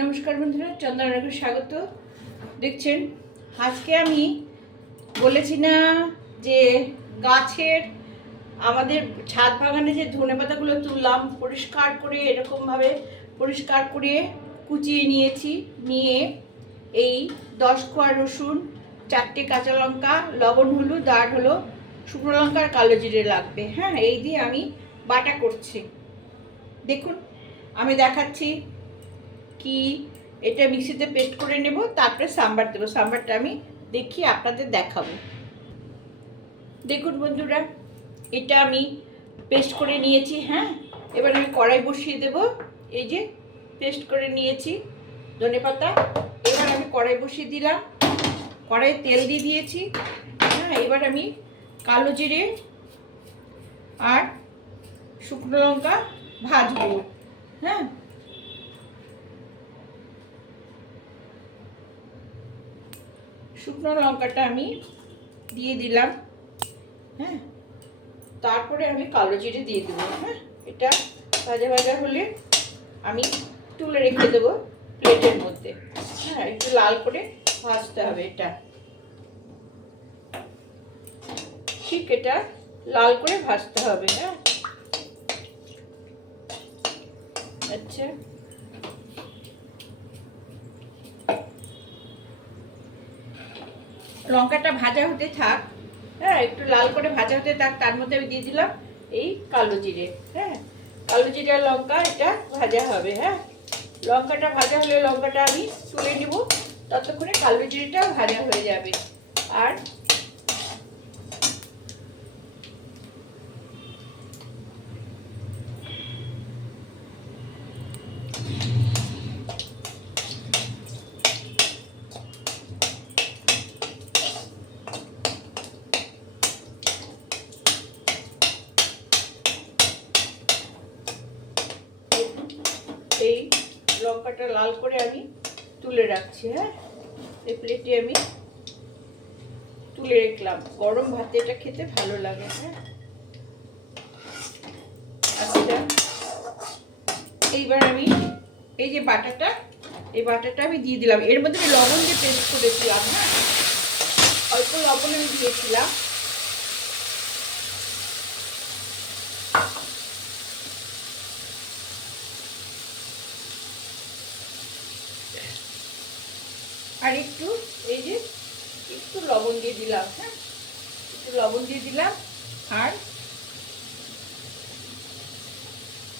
নমস্কার বন্ধুরা চন্দনাকে স্বাগত। দেখছেন, আজকে আমি বলেছি না যে গাছের আমাদের ছাদ বাগানে যে ধনে পাতাগুলো তুললাম, পরিষ্কার করে, এরকমভাবে পরিষ্কার করে কুচিয়ে নিয়েছি, নিয়ে এই দশ কোয়া রসুন, চারটে কাঁচা লঙ্কা, লবণ হলুদ, আর হলো শুকনো লঙ্কা আর কালো জিরে লাগবে। হ্যাঁ এই দিয়ে আমি বাটা করছি। দেখুন, আমি দেখাচ্ছি কি, এটা মিক্সিতে পেস্ট করে নেব, তারপরে সাম্বার দেবো। সাম্বারটা আমি দেখি আপনাদের দেখাবো। দেখুন বন্ধুরা, এটা আমি পেস্ট করে নিয়েছি হ্যাঁ? এবার আমি কড়াই বসিয়ে দেব। এই যে, পেস্ট করে নিয়েছি ধনে পাতা। এবার আমি কড়াই বসিয়ে দিলাম। কড়াই তেল দিয়ে দিয়েছি। হ্যাঁ এবার আমি কালো জিরে আর শুকনো লঙ্কা ভাজবো। হ্যাঁ? শুকনো লঙ্কাটা আমি দিয়ে দিলাম হ্যাঁ? তারপরে আমি কালো জিরে দিয়ে দেবো হ্যাঁ? এটা ভাজা ভাজা হলে আমি তুলে রেখে দেবো প্লেটের মধ্যে হ্যাঁ? একটু লাল করে ভাজতে হবে এটা। ঠিক এটা লাল করে ভাজতে হবে হ্যাঁ? আচ্ছা। লঙ্কাটা ভাজা হতে থাক হ্যাঁ একটু লাল করে ভাজা হতে থাক, তার মধ্যে আমি দিয়ে দিলাম এই কালো জিরে হ্যাঁ। কালো জিরে লঙ্কা, এটা ভাজা হবে হ্যাঁ। লঙ্কাটা ভাজা হলে লঙ্কাটা আমি তুলে নিব, ততক্ষণে কালো জিরেটা ভাজা হয়ে যাবে। আর এই লঙ্কাটা লাল করে আমি তুলে রাখছি হ্যাঁ? এই প্লেটে আমি তুলে রাখলাম। গরম ভাতে এটা খেতে ভালো লাগে হ্যাঁ? আচ্ছা। এইবার আমি এই যে বাটাটা, এই বাটাটা আমি দিয়ে দিলাম। এর মধ্যে আমি লবণ দিয়ে পেস্ট করেছিলাম হ্যাঁ? অল্প লবণ আমি দিয়েছিলাম। আর একটু, এই যে একটু লবণ দিয়ে দিলাম হ্যাঁ? একটু লবণ দিয়ে দিলাম, আর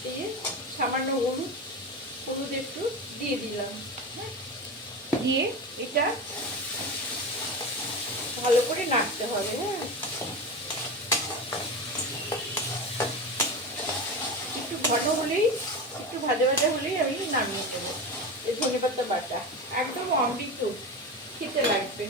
এই যে সামান্য হলুদ হলুদ একটু দিয়ে দিলাম হ্যাঁ? দিয়ে এটা ভালো করে নাড়তে হবে হ্যাঁ? একটু ঘন হলেই, একটু ভাজা ভাজা হলেই আমি নামিয়ে দেবো এই ধনে পাতা বাটা। একদম অমৃত খেতে লাগবে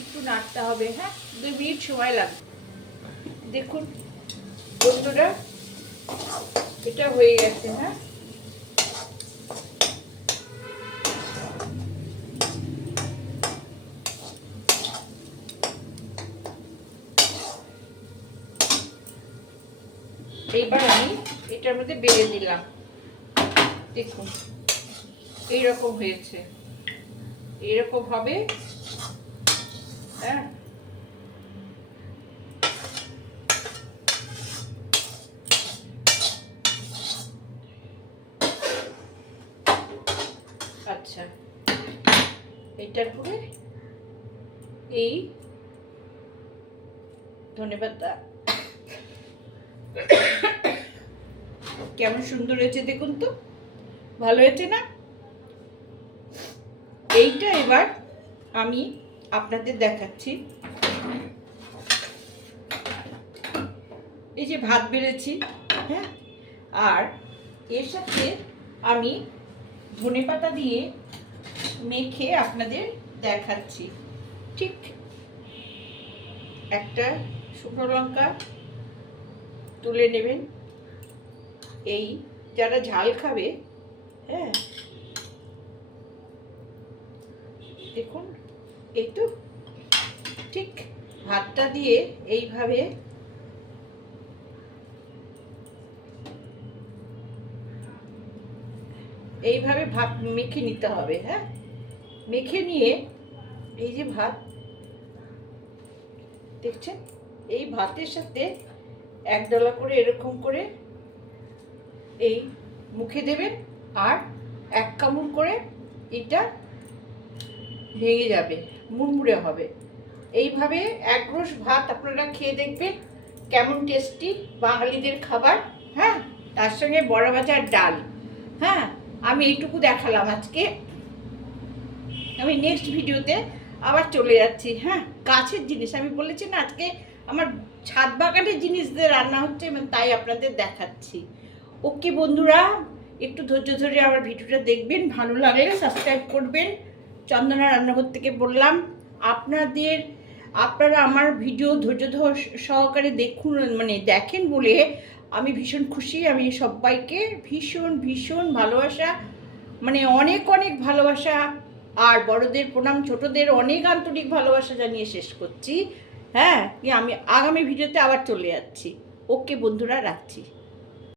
একটু নাড়তে হবে হ্যাঁ দুই মিনিট সময় লাগবে দেখুন বন্ধুরা এটা হয়ে গেছে হ্যাঁ? এইবার আমি এটার মধ্যে বেড়ে দিলাম। দেখুন, এইরকম হয়েছে। এইরকম হবে হ্যাঁ? আচ্ছা। এটার পরে এই ধন্যবাদটা কেমন সুন্দর হয়েছে দেখুন তো। ভালো হয়েছে না? এইটা এবার আমি আপনাদের দেখাচ্ছি। এই যে ভাত বেড়েছি হ্যাঁ? আর এর সাথে আমি ধনে পাতা দিয়ে মেখে আপনাদের দেখাচ্ছি। ঠিক একটা শুকনো লঙ্কা তুলে নেবেন। এই যারা ঝাল খাবে হ্যাঁ? দেখুন, এই তো। ঠিক, ভাতটা দিয়ে এইভাবে এইভাবে ভাত মেখে নিতে হবে হ্যাঁ? মেখে নিয়ে এই যে ভাত, দেখছেন? এই ভাতের সাথে এক ডলা করে এরকম করে এই মুখে দেবেন আর এক কামড় করে এটা ভেঙে যাবে, মুড়মুড়ে হবে। এইভাবে এক গ্রোশ ভাত আপনারা খেয়ে দেখবেন কেমন টেস্টি বাঙালিদের খাবার হ্যাঁ? তার সঙ্গে বড়া ভাজার ডাল হ্যাঁ? আমি এইটুকু দেখালাম আজকে। আমি নেক্সট ভিডিওতে আবার চলে যাচ্ছি হ্যাঁ? গাছের জিনিস, আমি বলেছি না আজকে আমার ছাদ বাগানের জিনিস দিয়ে রান্না হচ্ছে এবং তাই আপনাদের দেখাচ্ছি। ওকে বন্ধুরা, একটু ধৈর্য ধরে আমার ভিডিওটা দেখবেন, ভালো লাগলে সাবস্ক্রাইব করবেন। চন্দনা রান্নাঘর থেকে বললাম, আপনাদের, আপনারা আমার ভিডিও ধৈর্য ধর সহকারে দেখুন মানে দেখেন বলে আমি ভীষণ খুশি, আমি সবাইকে ভীষণ ভীষণ ভালোবাসা মানে অনেক অনেক ভালোবাসা, আর বড়দের প্রণাম, ছোটদের অনেক আন্তরিক ভালোবাসা জানিয়ে শেষ করছি। হ্যাঁ আমি আগামী ভিডিওতে আবার চলে যাচ্ছি। ওকে বন্ধুরা, রাখছি।